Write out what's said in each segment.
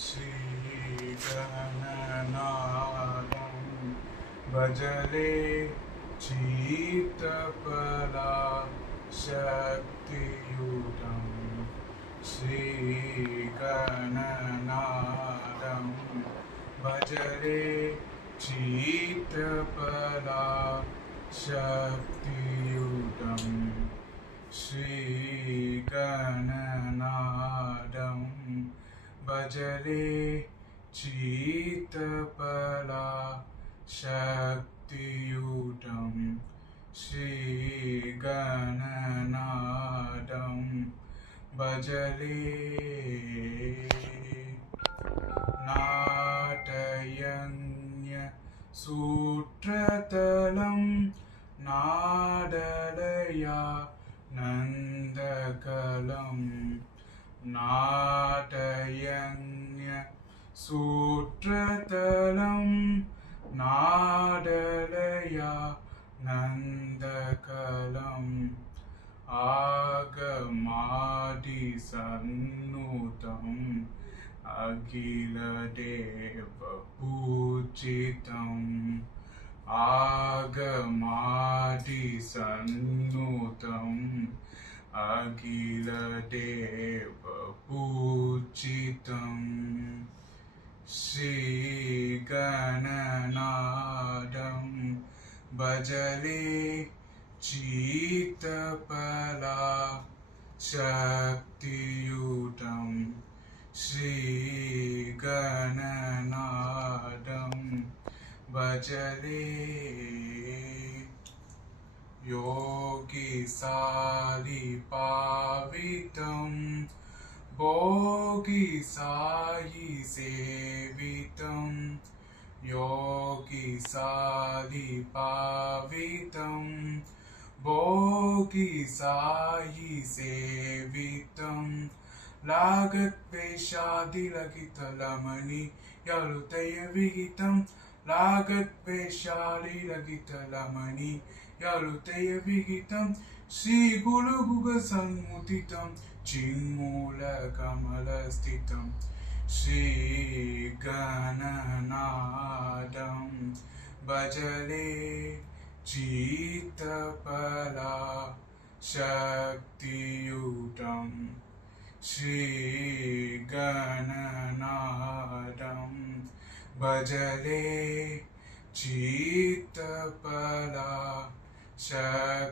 श्रीगणनाथं भजले चित्तफलाशक्तियुतं श्रीगणनाथं भजले चित्तफलाशक्तियुतं श्रीगणनाथं भजले चित्तफलाशक्तियुतं श्रीगणनाथं भजले नाटयन्यसूत्रतलं नादलया नन्दकलं नाटयन्यसूत्रतलं नादलया नन्दकलम् आगमादिसन्नुतम् अखिलदेवपूजितम् आगमादिसन्नुतम् अखिलदेवपूजितम् श्रीगणनाथं भजले चित्तफलाशक्तियुतं श्रीगणनाथं भजले योगिसालिपावितं भोगिसायि सेवितं योगिसालिपावितं भोगिसायि सेवितं लागद्वेषादिलगितलमणि यलुतय विहितं लागद्वेषादिलगितलमणि यलुतय विहितं श्रीगुरुगुगसन्मुदितं चिन्मूलकमलस्थितं श्रीगणनाथं भजले चित्तफलाशक्तियुतं श्रीगणनाथं भजले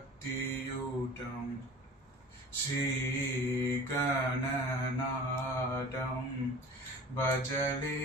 चित्तफलाशक्तियुतं श्रीगणनाथं भजले